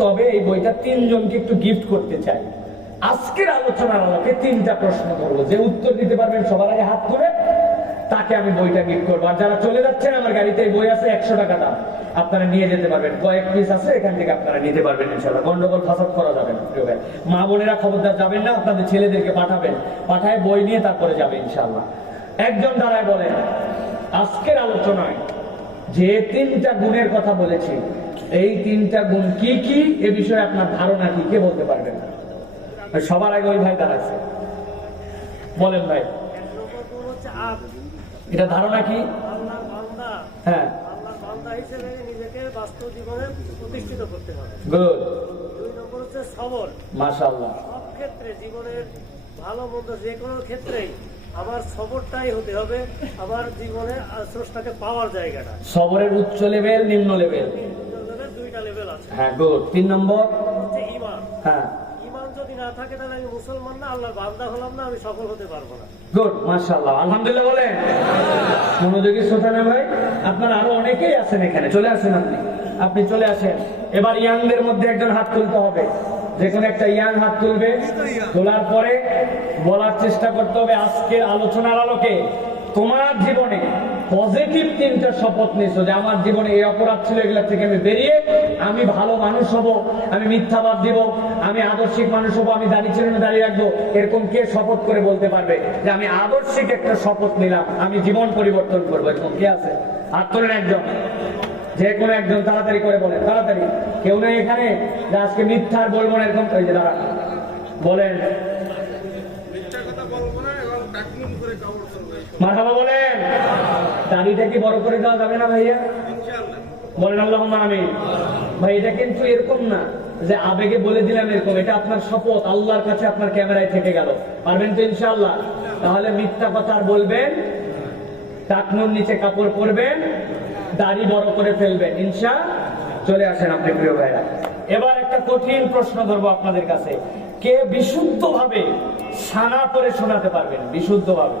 তবে এই বইটা তিনজনকে একটু গিফট করতে চাই। আজকের আলোচনার আলোকে তিনটা প্রশ্ন করব। যে উত্তর দিতে পারবেন সবার আগে হাত তুলে, তাকে আমি বইটা গিফট করব। আর যারা চলে যাচ্ছেন, আমার গাড়িতে বই আছে, একশো টাকা দাম। আপনারা নিয়ে যেতে পারবেন। কয়েক পিস আছে, এখান থেকে আপনারা নিতে পারবেন ইনশাল্লাহ গন্ডগোল ফাসাদ করা যাবে না, প্রিয় ভাই। মা বোনেরা খবরদার যাবেন না, আপনাদের ছেলেদেরকে পাঠাবেন। পাঠায় বই নিয়ে তারপরে যাবে ইনশাল্লাহ একজন দাঁড়ায় বলেন, আজকের আলোচনায় যে তিনটা গুণের কথা বলেছি এই তিনটা গুণ কি কি এ বিষয়ে আপনার ধারণা কি কে বলতে পারবেন? সবার আগে ওই ভাই দাঁড়াচ্ছে বলেন ভাই। এটা ধারণা কি? হ্যাঁ। আল্লাহর বান্দা হিসেবে নিজেকে বাস্তব জীবনে প্রতিষ্ঠিত করতে হবে গুড দুই নম্বর হচ্ছে সবল মাশাআল্লাহ। সব ক্ষেত্রে জীবনের ভালো মন্দ যে কোনো ক্ষেত্রেই আমার সবরটাই হতে হবে আমার জীবনে স্রষ্টাকে পাওয়ার জায়গাটা সবরের উচ্চ লেভেল নিম্ন লেভেল লেভেল দুইটা লেভেল আছে হ্যাঁ গুড। তিন নম্বর? হ্যাঁ। ইমান যদি না থাকে তাহলে আমি মুসলমান না আল্লাহর বান্দা হলাম না আমি সফল হতে পারব না। গুড মাশাআল্লাহ। আলহামদুলিল্লাহ বলেন। মনোযোগী শ্রোতা না ভাই? আপনারা আরও অনেকেই আছেন এখানে। চলে আসেন আপনি। আপনি চলে আসেন। এবার ইয়াংদের মধ্যে একজন হাত তুলতে হবে। যে কোনো একটা ইয়াং হাত তুলবে। তোলার পরে বলার চেষ্টা করতে হবে আজকের আলোচনার আলোকে। তোমার জীবনে পজিটিভ তিনটা শপথ নিছো যে আমার জীবনে এই অপরাধ ছিল, এগুলা থেকে আমি বেরিয়ে আমি ভালো মানুষ হব, আমি মিথ্যাবাদ দিব, আমি আদর্শিক মানুষ হব, আমি দাঁড়িয়ে ছিল দাঁড়িয়ে রাখব। এরকম কে শপথ করে বলতে পারবে যে আমি আদর্শিক একটা শপথ নিলাম, আমি জীবন পরিবর্তন করব? এরকম কে আছে? হাত তোলেন একজন। যে কোনো একজন তাড়াতাড়ি করে বলেন, তাড়াতাড়ি। কেউ নেই এখানে? যে আজকে মিথ্যার বলব না, এরকম যে দাঁড়া বলেন। মিথ্যা কথা বলব না, এবং করে মাথাবা বলেন। দাড়িটা কি বড় করে দেওয়া যাবে না ভাইয়া? বলেন আল্লাহ আমি ভাই, এটা কিন্তু এরকম না যে আবেগে বলে দিলাম এরকম। এটা আপনার শপথ, আল্লাহর কাছে আপনার ক্যামেরায় থেকে গেল। পারবেন তো তাহলে মিথ্যা কথা বলবেন, টাকনুর নিচে কাপড় পরবেন, দাড়ি বড় করে ফেলবেন। ইনশা, চলে আসেন আপনি প্রিয় ভাইরা। এবার একটা কঠিন প্রশ্ন ধরবো আপনাদের কাছে। কে বিশুদ্ধ ভাবে সানা করে শোনাতে পারবেন? বিশুদ্ধ ভাবে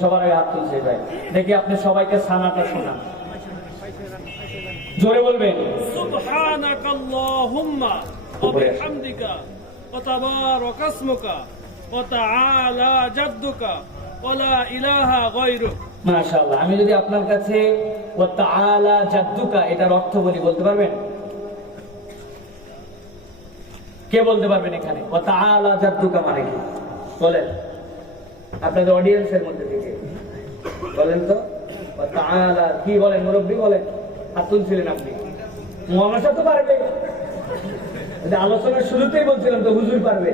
সবার আগে হাত তুলছে ভাই। দেখি আপনি সবাইকে সানাটা শোনান। জোরে বলবেন। আমি যদি আপনার কাছে এটার অর্থ বলি বলতে পারবেন? কে বলতে পারবেন এখানে? মানে কি? বলেন। আপনাদের অডিয়েন্সের মধ্যে থেকে। বলেন তো ও তাআলা, কি বলেন? মুরব্বী বলেন, হাত তুলছিলেন আপনি। মহামাসা তো পারবে। আলোচনার শুরুতেই বলছিলাম তো, হুজুর পারবে।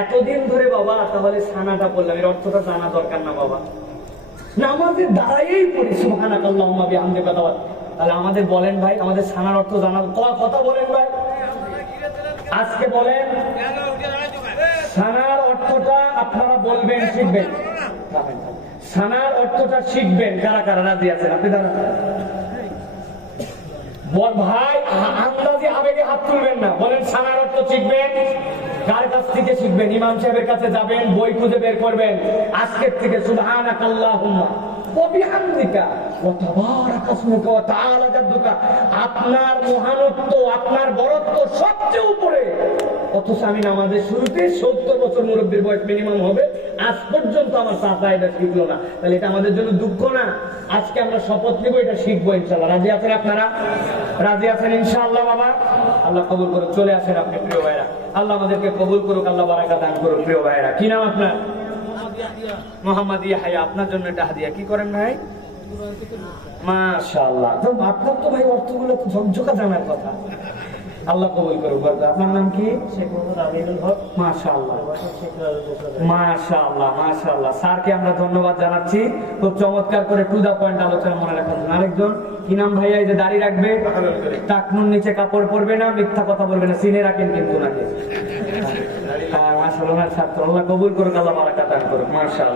এতদিন ধরে বাবা, তাহলে সানাটা বললাম এর অর্থটা জানা দরকার না বাবা। নামাজের দাঁড়াইয়েই পড়ি সুবহানাক আল্লাহুম্মা বিহামদিকা দাওয়াত। তাহলে আমাদের বলেন ভাই, আমাদের সানার অর্থ জানা কথা বলেন ভাই। আজকে বলেন, সানার বলবেন, শিখবেন। সানার অর্থটা শিখবেন। কারা কারা রাজি আছেন? আপনি দাঁড়ান। আপনার মহানত্ব, আপনার বরত্ব সবচেয়ে উপরে। অথচ আমি নামাজের শুরুতে সত্তর বছর মুরব্বীর বয়স মিনিমাম হবে। আজ পর্যন্ত আমার চাচা এটা শিখলো না। তাহলে এটা আমাদের জন্য দুঃখ না? আজকে আমরা শপথ নিব, এটা শিখব ইনশাল্লাহ রাজি আছেন আপনারা? রাজি আছেন ইনশাআল্লাহ বাবা? আল্লাহ কবুল করুক, চলে আসেন আপনি প্রিয় ভাইরা। আল্লাহ আমাদেরকে কবুল করুক, আল্লাহ বারাকা দান করুক প্রিয় ভাইরা। কি নাম আপনার? মোহাম্মদ ইয়াহাইয়া আপনার জন্য এটা হাদিয়া। কি করেন ভাই? মাশাআল্লাহ। তো আপনার তো ভাই, অর্থগুলো তো ঝকঝকা জানার কথা। আল্লাহ কবুল করুক। আপনার নাম কি? শেখ মোহাম্মদ আমিনুল হক। মাশাআল্লাহ। মাশাআল্লাহ মাশাআল্লাহ। স্যারকে আমরা ধন্যবাদ জানাচ্ছি। খুব চমৎকার করে টু দা পয়েন্ট আলোচনা মনে রাখার জন্য আরেকজন কি নাম ভাইয়া এই যে দাড়ি রাখবে? টাকনুর নিচে কাপড় পরবে না মিথ্যা কথা বলবে না সিনে রাখেন কিন্তু নাকি হ্যাঁ মাশাআল্লাহ ছাত্র। আল্লাহ কবুল করুক আল্লাহ বারাকাত করুক। মাশাআল্লাহ।